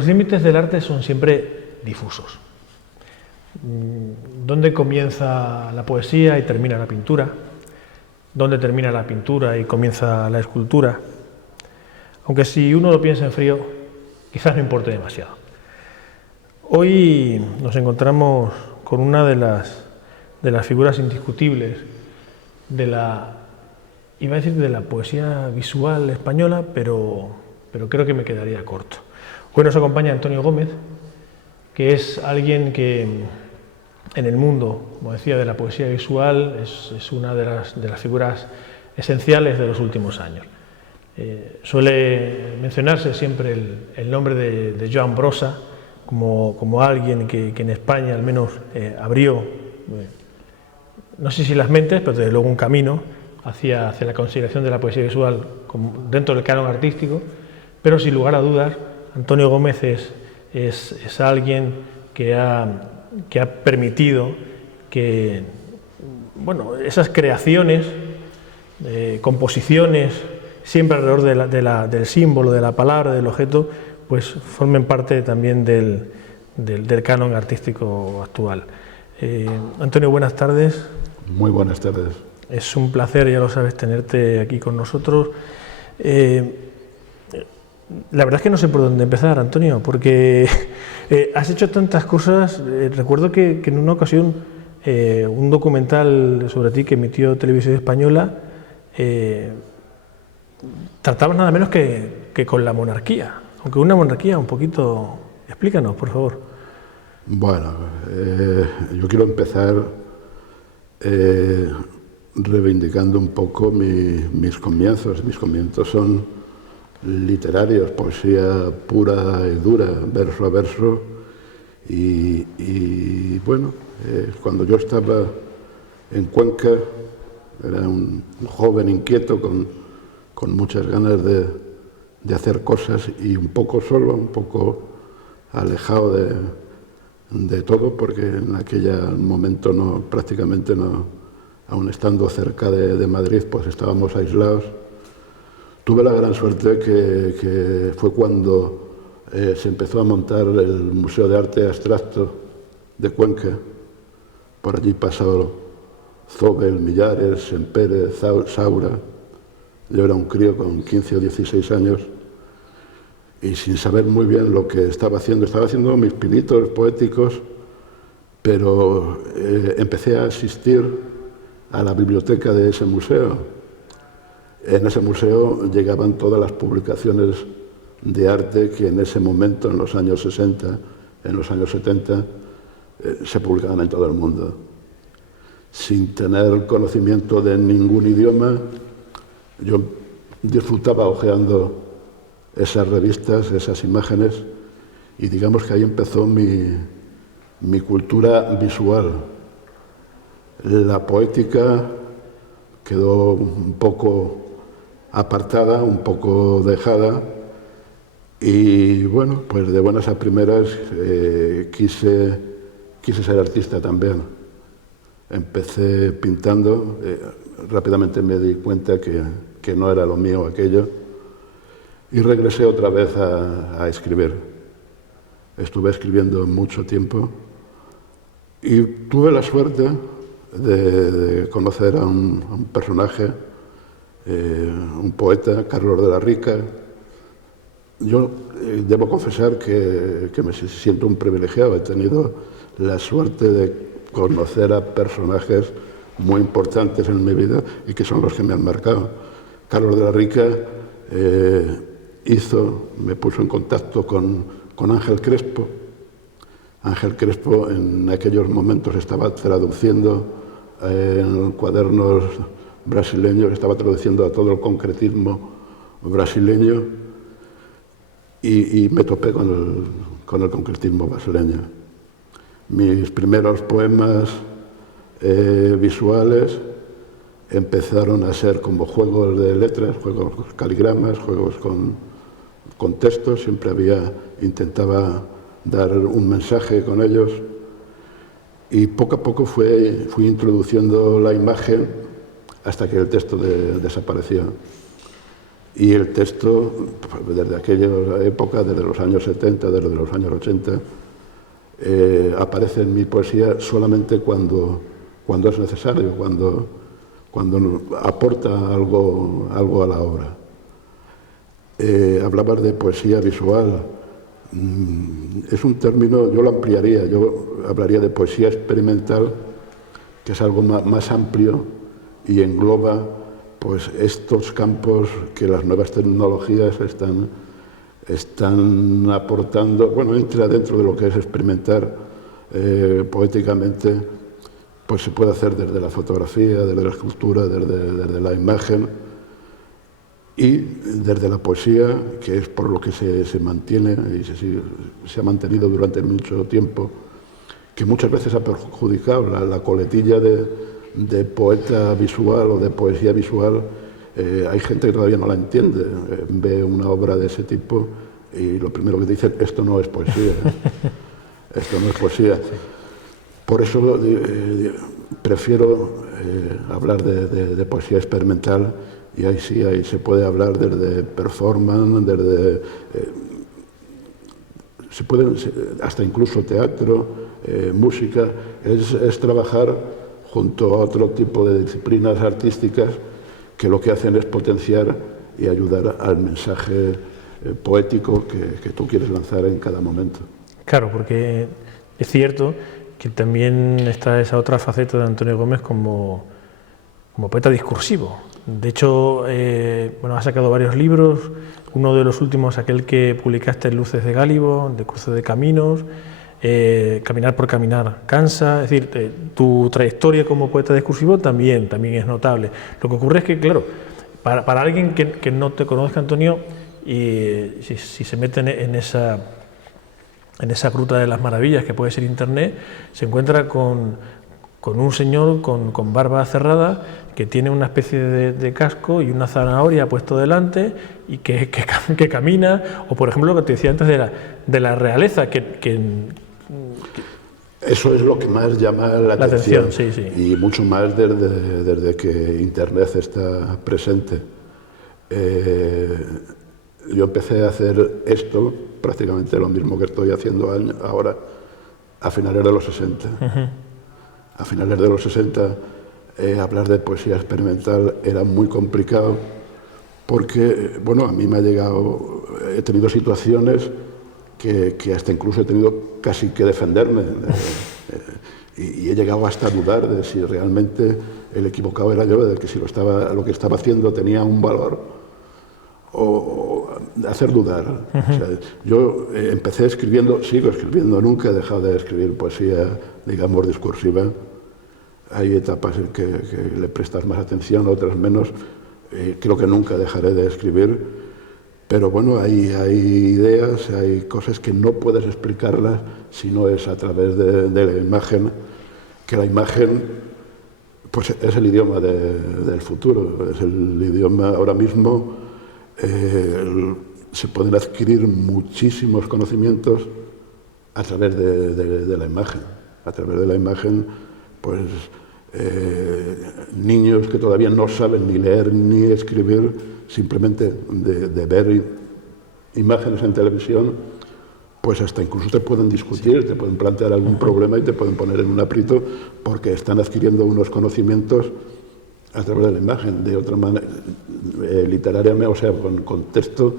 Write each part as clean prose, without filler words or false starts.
Los límites del arte son siempre difusos. ¿Dónde comienza la poesía y termina la pintura? ¿Dónde termina la pintura y comienza la escultura? Aunque si uno lo piensa en frío, quizás no importe demasiado. Hoy nos encontramos con una de las figuras indiscutibles de la, iba a decir de la poesía visual española, pero creo que me quedaría corto. Hoy nos acompaña Antonio Gómez, que es alguien que en el mundo, como decía, de la poesía visual es una de las figuras esenciales de los últimos años. Suele mencionarse siempre el nombre de Joan Brossa como alguien que en España al menos abrió, no sé si las mentes, pero desde luego un camino hacia la consideración de la poesía visual dentro del canon artístico, pero sin lugar a dudas Antonio Gómez es alguien que ha permitido que esas creaciones, composiciones, siempre alrededor del símbolo, de la palabra, del objeto, pues formen parte también del canon artístico actual. Antonio, buenas tardes. Muy buenas tardes. Es un placer, ya lo sabes, tenerte aquí con nosotros. La verdad es que no sé por dónde empezar, Antonio, porque has hecho tantas cosas. Recuerdo que en una ocasión un documental sobre ti que emitió Televisión Española tratabas nada menos que con la monarquía, aunque una monarquía un poquito... Explícanos, por favor. Bueno, yo quiero empezar reivindicando un poco mis comienzos. Mis comienzos son literarios, poesía pura y dura, verso a verso. Y bueno, cuando yo estaba en Cuenca, era un joven inquieto con muchas ganas de hacer cosas y un poco solo, un poco alejado de todo, porque en aquel momento prácticamente no, aun estando cerca de Madrid, pues estábamos aislados. Tuve la gran suerte que fue cuando se empezó a montar el Museo de Arte Abstracto de Cuenca. Por allí pasó Zóbel, Millares, Sempere, Saura. Yo era un crío con 15 o 16 años y sin saber muy bien lo que estaba haciendo mis pinitos poéticos, pero empecé a asistir a la biblioteca de ese museo. En ese museo llegaban todas las publicaciones de arte que en ese momento, en los años 60, en los años 70, se publicaban en todo el mundo. Sin tener conocimiento de ningún idioma, yo disfrutaba hojeando esas revistas, esas imágenes, y digamos que ahí empezó mi cultura visual. La poética quedó un poco apartada, un poco dejada, y bueno, pues de buenas a primeras quise ser artista también. Empecé pintando, rápidamente me di cuenta que no era lo mío aquello, y regresé otra vez a escribir. Estuve escribiendo mucho tiempo y tuve la suerte de conocer a un personaje, un poeta, Carlos de la Rica. Yo debo confesar que me siento un privilegiado. He tenido la suerte de conocer a personajes muy importantes en mi vida y que son los que me han marcado. Carlos de la Rica me puso en contacto con Ángel Crespo. Ángel Crespo en aquellos momentos estaba traduciendo en cuadernos brasileños, estaba traduciendo a todo el concretismo brasileño y me topé con el concretismo brasileño. Mis primeros poemas visuales empezaron a ser como juegos de letras, juegos con caligramas, juegos con textos. Siempre intentaba dar un mensaje con ellos, y poco a poco fui introduciendo la imagen hasta que el texto desapareció. Y el texto, pues, desde aquella época, desde los años 70, desde los años 80, aparece en mi poesía solamente cuando es necesario, cuando aporta algo a la obra. Hablabas de poesía visual. Es un término, yo lo ampliaría, yo hablaría de poesía experimental, que es algo más amplio y engloba pues estos campos que las nuevas tecnologías están aportando. Bueno, entra dentro de lo que es experimentar poéticamente, pues se puede hacer desde la fotografía, desde la escultura, desde la imagen y desde la poesía, que es por lo que se mantiene y se ha mantenido durante mucho tiempo, que muchas veces ha perjudicado la coletilla de poeta visual o de poesía visual. Hay gente que todavía no la entiende, ve una obra de ese tipo y lo primero que dice, esto no es poesía, esto no es poesía. Por eso prefiero hablar de poesía experimental, y ahí sí, ahí se puede hablar desde performance, hasta incluso teatro, música. Es trabajar junto a otro tipo de disciplinas artísticas que lo que hacen es potenciar y ayudar al mensaje poético que tú quieres lanzar en cada momento. Claro, porque es cierto que también está esa otra faceta de Antonio Gómez como poeta discursivo. De hecho, ha sacado varios libros. Uno de los últimos, aquel que publicaste en Luces de Gálibo, de Cruce de Caminos, Caminar por caminar cansa. Es decir, tu trayectoria como poeta discursivo también es notable. Lo que ocurre es que, claro, para alguien que no te conozca, Antonio, y si se mete en esa gruta de las maravillas que puede ser Internet, se encuentra con un señor con barba cerrada que tiene una especie de casco y una zanahoria puesto delante y que camina, o por ejemplo lo que te decía antes de la realeza, eso es lo que más llama la atención, sí. Y mucho más desde que Internet está presente. Yo empecé a hacer esto, prácticamente lo mismo que estoy haciendo ahora, a finales de los 60. A finales de los 60, hablar de poesía experimental era muy complicado porque, a mí me ha llegado, he tenido situaciones que hasta incluso he tenido casi que defenderme y he llegado hasta a dudar de si realmente el equivocado era yo, de que si lo que estaba haciendo tenía un valor, o hacer dudar. O sea, yo empecé escribiendo, sigo escribiendo, nunca he dejado de escribir poesía, digamos, discursiva. Hay etapas en que le prestas más atención, otras menos. Creo que nunca dejaré de escribir, pero hay ideas, hay cosas que no puedes explicarlas si no es a través de la imagen, que la imagen pues es el idioma del futuro, es el idioma ahora mismo. Se pueden adquirir muchísimos conocimientos a través de la imagen. A través de la imagen, pues niños que todavía no saben ni leer ni escribir, simplemente de ver imágenes en televisión, pues hasta incluso te pueden discutir, te pueden plantear algún problema y te pueden poner en un aprieto porque están adquiriendo unos conocimientos a través de la imagen. De otra manera, literariamente, o sea, con texto,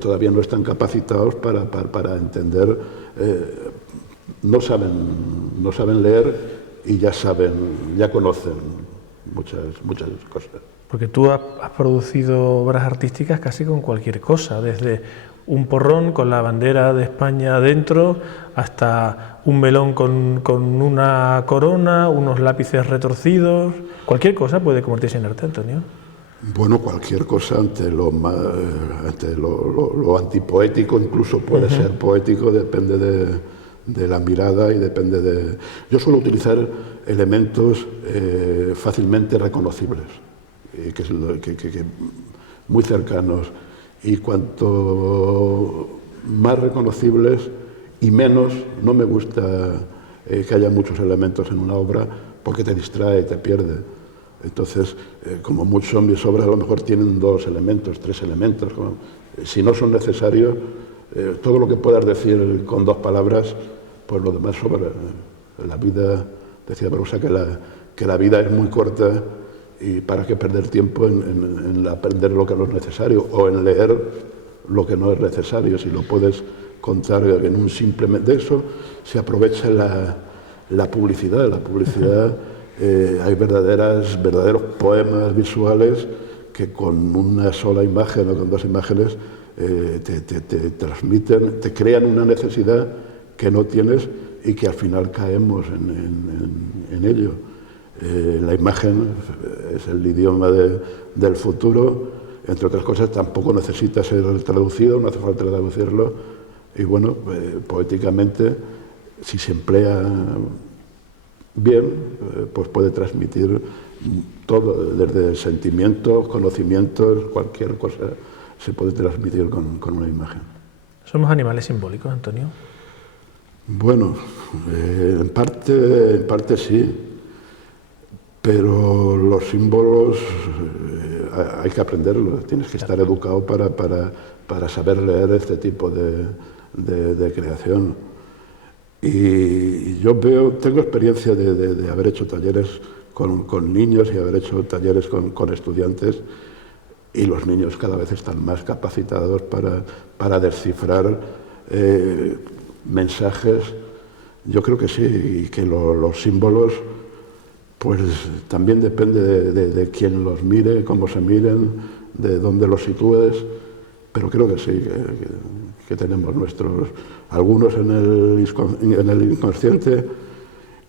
todavía no están capacitados para entender, no saben leer y ya conocen muchas cosas. Porque tú has producido obras artísticas casi con cualquier cosa, desde un porrón con la bandera de España adentro, hasta un melón con una corona, unos lápices retorcidos. Cualquier cosa puede convertirse en arte, Antonio. Bueno, cualquier cosa ante lo antipoético incluso puede ser poético, depende de la mirada y depende de... Yo suelo utilizar elementos fácilmente reconocibles, que muy cercanos, y cuanto más reconocibles y menos, no me gusta que haya muchos elementos en una obra porque te distrae, te pierde. Entonces, como mucho, mis obras a lo mejor tienen 2 elementos, 3 elementos. Si no son necesarios, todo lo que puedas decir con 2 palabras, pues lo demás sobra. La vida, decía Brosa, que la vida es muy corta y para qué perder tiempo en aprender lo que no es necesario o en leer lo que no es necesario. Si lo puedes contar en un simplemente eso, se aprovecha la publicidad. La publicidad, hay verdaderos poemas visuales que con una sola imagen o con 2 imágenes te transmiten, te crean una necesidad que no tienes y que al final caemos en ello. La imagen es el idioma del futuro, entre otras cosas tampoco necesita ser traducido, no hace falta traducirlo, y bueno, poéticamente, si se emplea bien, pues puede transmitir todo, desde sentimientos, conocimientos, cualquier cosa se puede transmitir con una imagen. ¿Somos animales simbólicos, Antonio? Bueno, en parte sí, pero los símbolos hay que aprenderlos, tienes que estar educado para saber leer este tipo de creación. Y yo tengo experiencia de haber hecho talleres con niños y haber hecho talleres con estudiantes, y los niños cada vez están más capacitados para descifrar mensajes. Yo creo que sí, y que los símbolos, pues también depende de quién los mire, cómo se miren, de dónde los sitúes, pero creo que sí, que tenemos algunos en el inconsciente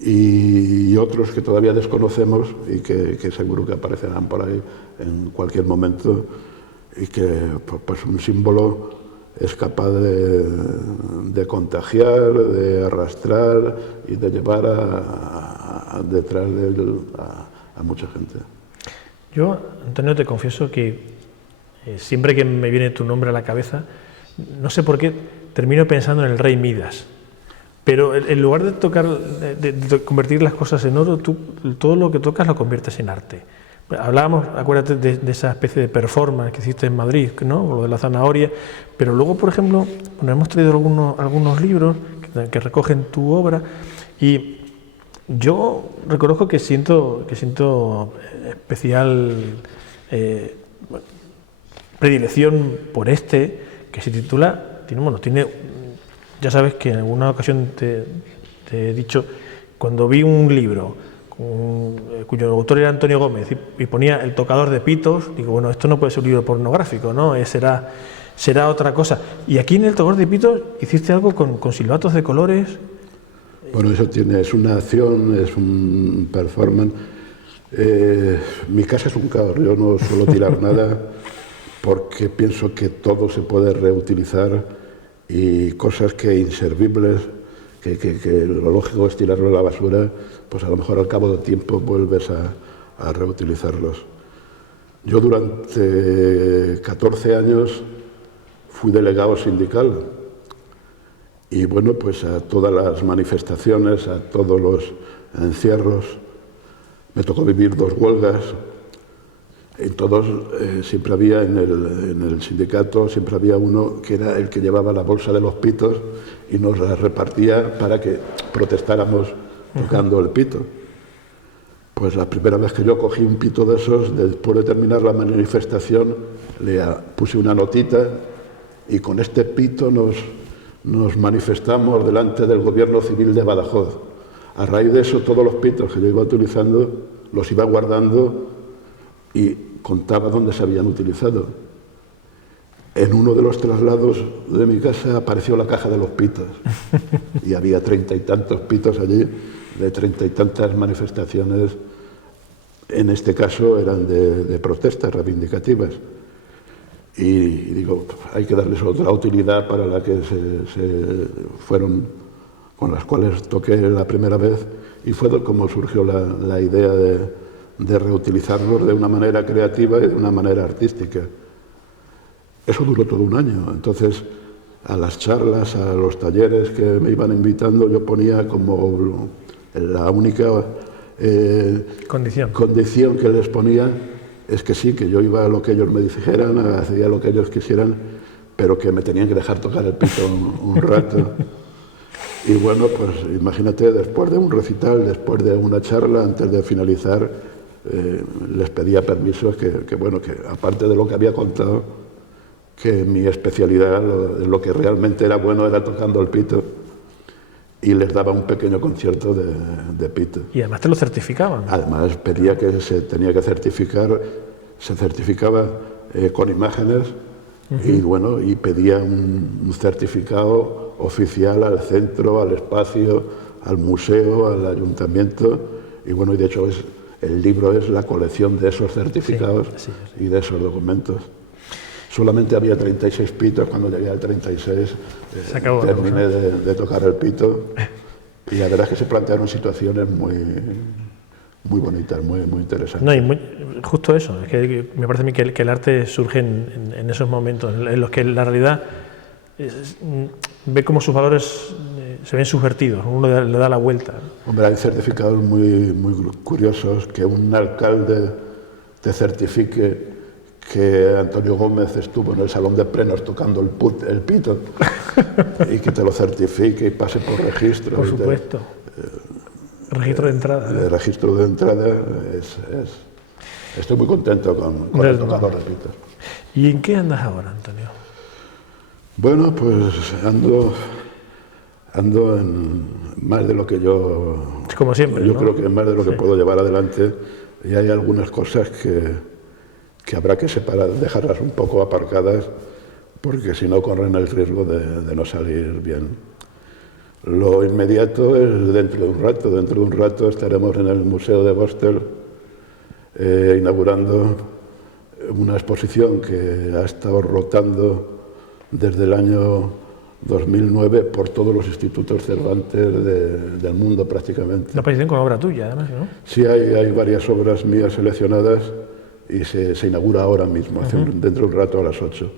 y otros que todavía desconocemos y que seguro que aparecerán por ahí en cualquier momento, y que pues un símbolo es capaz de contagiar, de arrastrar y de llevar detrás de él a mucha gente. Yo, Antonio, te confieso que siempre que me viene tu nombre a la cabeza, no sé por qué, termino pensando en el rey Midas. Pero en lugar de convertir las cosas en oro, tú todo lo que tocas lo conviertes en arte. Hablábamos, acuérdate, de esa especie de performance que hiciste en Madrid, ¿no? Lo de la zanahoria, pero luego, por ejemplo, bueno, hemos traído algunos libros que recogen tu obra, y yo reconozco que siento especial predilección por este, que se titula, ya sabes que en alguna ocasión te he dicho, cuando vi un libro cuyo autor era Antonio Gómez y ponía El tocador de pitos, digo, bueno, esto no puede ser un libro pornográfico, ¿no? Será otra cosa. Y aquí en El tocador de pitos hiciste algo con silbatos de colores. Bueno, eso es una acción, es un performance. Mi casa es un caos, yo no suelo tirar nada porque pienso que todo se puede reutilizar, y cosas que inservibles, que lo lógico es tirarlo a la basura, pues a lo mejor al cabo del tiempo vuelves a reutilizarlos. Yo durante 14 años fui delegado sindical, y bueno, pues a todas las manifestaciones, a todos los encierros, me tocó vivir 2 huelgas. En todos siempre había, en el sindicato, siempre había uno que era el que llevaba la bolsa de los pitos y nos la repartía para que protestáramos tocando el pito. Pues la primera vez que yo cogí un pito de esos, después de terminar la manifestación, le puse una notita, y con este pito nos manifestamos delante del Gobierno Civil de Badajoz. A raíz de eso, todos los pitos que yo iba utilizando los iba guardando y contaba dónde se habían utilizado. En uno de los traslados de mi casa apareció la caja de los pitos y había 30 y tantos pitos allí, de 30 y tantas manifestaciones. En este caso eran de protestas reivindicativas. Y digo, hay que darles otra utilidad para la que se fueron, con las cuales toqué la primera vez, y fue como surgió la idea de reutilizarlos de una manera creativa y de una manera artística. Eso duró todo un año. Entonces, a las charlas, a los talleres que me iban invitando, yo ponía como la única condición que les ponía es que sí, que yo iba a lo que ellos me dijeran, hacía lo que ellos quisieran, pero que me tenían que dejar tocar el pito un rato. Y bueno, pues imagínate, después de un recital, después de una charla, antes de finalizar, les pedía permiso, que bueno, que aparte de lo que había contado, que mi especialidad, lo que realmente era bueno, era tocando el pito, y les daba un pequeño concierto de pito. Y además te lo certificaban. Además pedía que se tenía que certificar, se certificaba con imágenes, y bueno, y pedía un certificado oficial al centro, al espacio, al museo, al ayuntamiento, y bueno, y de hecho el libro es la colección de esos certificados y de esos documentos. Solamente había 36 pitos. Cuando llegué al 36 terminé de tocar el pito, y la verdad es que se plantearon situaciones muy bonitas, muy interesantes. No, y justo eso, es que me parece a mí que el arte surge en esos momentos en los que la realidad ve cómo sus valores se ven subvertidos, uno le da la vuelta. Hombre, hay certificados muy curiosos, que un alcalde te certifique que Antonio Gómez estuvo en el Salón de Plenos tocando el pito y que te lo certifique y pase por registro. Por supuesto. Registro de entrada. El registro de entrada estoy muy contento con el tocador de pito. ¿Y en qué andas ahora, Antonio? Bueno, pues ando en más de lo que yo... Como siempre, yo ¿no? creo que más de lo que puedo llevar adelante, y hay algunas cosas que habrá que dejarlas un poco aparcadas, porque si no corren el riesgo de no salir bien. Lo inmediato es dentro de un rato. Dentro de un rato estaremos en el Museo de Bostel inaugurando una exposición que ha estado rotando desde el año 2009 por todos los institutos Cervantes del mundo prácticamente. Una exposición con obra tuya, además, ¿no? Sí, hay varias obras mías seleccionadas, y se inaugura ahora mismo, dentro de un rato a las 8.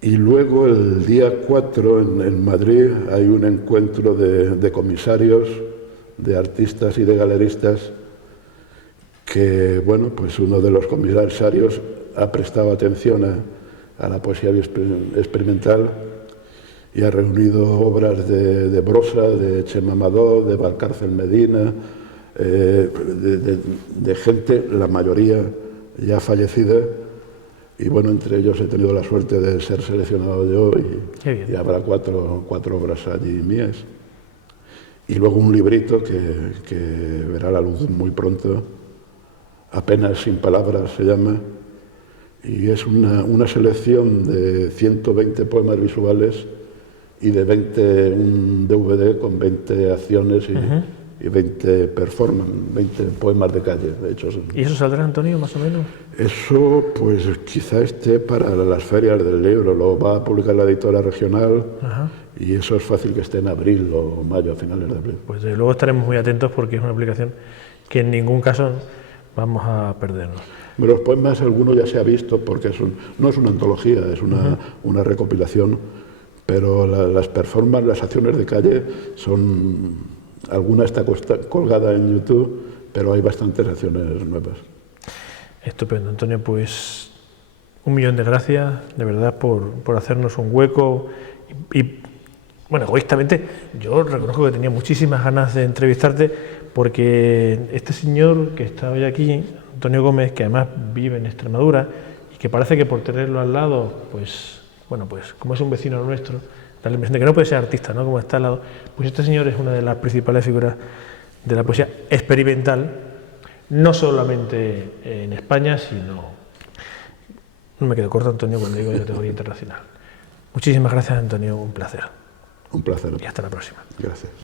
Y luego el día 4 en Madrid hay un encuentro de comisarios, de artistas y de galeristas, que bueno, pues uno de los comisarios ha prestado atención a la poesía experimental y ha reunido obras de Brossa, de Chema Amador, de Valcárcel Medina, de gente, la mayoría ya fallecida, y bueno, entre ellos he tenido la suerte de ser seleccionado yo, y habrá cuatro obras allí mías. Y luego un librito que verá la luz muy pronto, Apenas sin palabras se llama, y es una selección de 120 poemas visuales y de un DVD con 20 acciones y 20 performances, 20 poemas de calle, de hecho. ¿Y eso saldrá, Antonio, más o menos? Eso, pues quizá esté para las ferias del libro, lo va a publicar la editora regional. Y eso es fácil que esté en abril o mayo, a finales de abril. Pues luego estaremos muy atentos, porque es una publicación que en ningún caso vamos a perdernos. Los poemas, alguno ya se ha visto, porque no es una antología, es una recopilación, pero las performances, las acciones de calle alguna está colgada en YouTube, pero hay bastantes acciones nuevas. Estupendo, Antonio, pues 1.000.000 de gracias, de verdad, por hacernos un hueco. Y bueno, egoístamente, yo reconozco que tenía muchísimas ganas de entrevistarte, porque este señor que está hoy aquí, Antonio Gómez, que además vive en Extremadura, y que parece que por tenerlo al lado, pues bueno, pues como es un vecino nuestro, da la impresión de que no puede ser artista, ¿no? Como está al lado, pues este señor es una de las principales figuras de la poesía experimental, no solamente en España, sino... No me quedo corto, Antonio, cuando digo de categoría internacional. Muchísimas gracias, Antonio, un placer. Un placer. Y hasta la próxima. Gracias.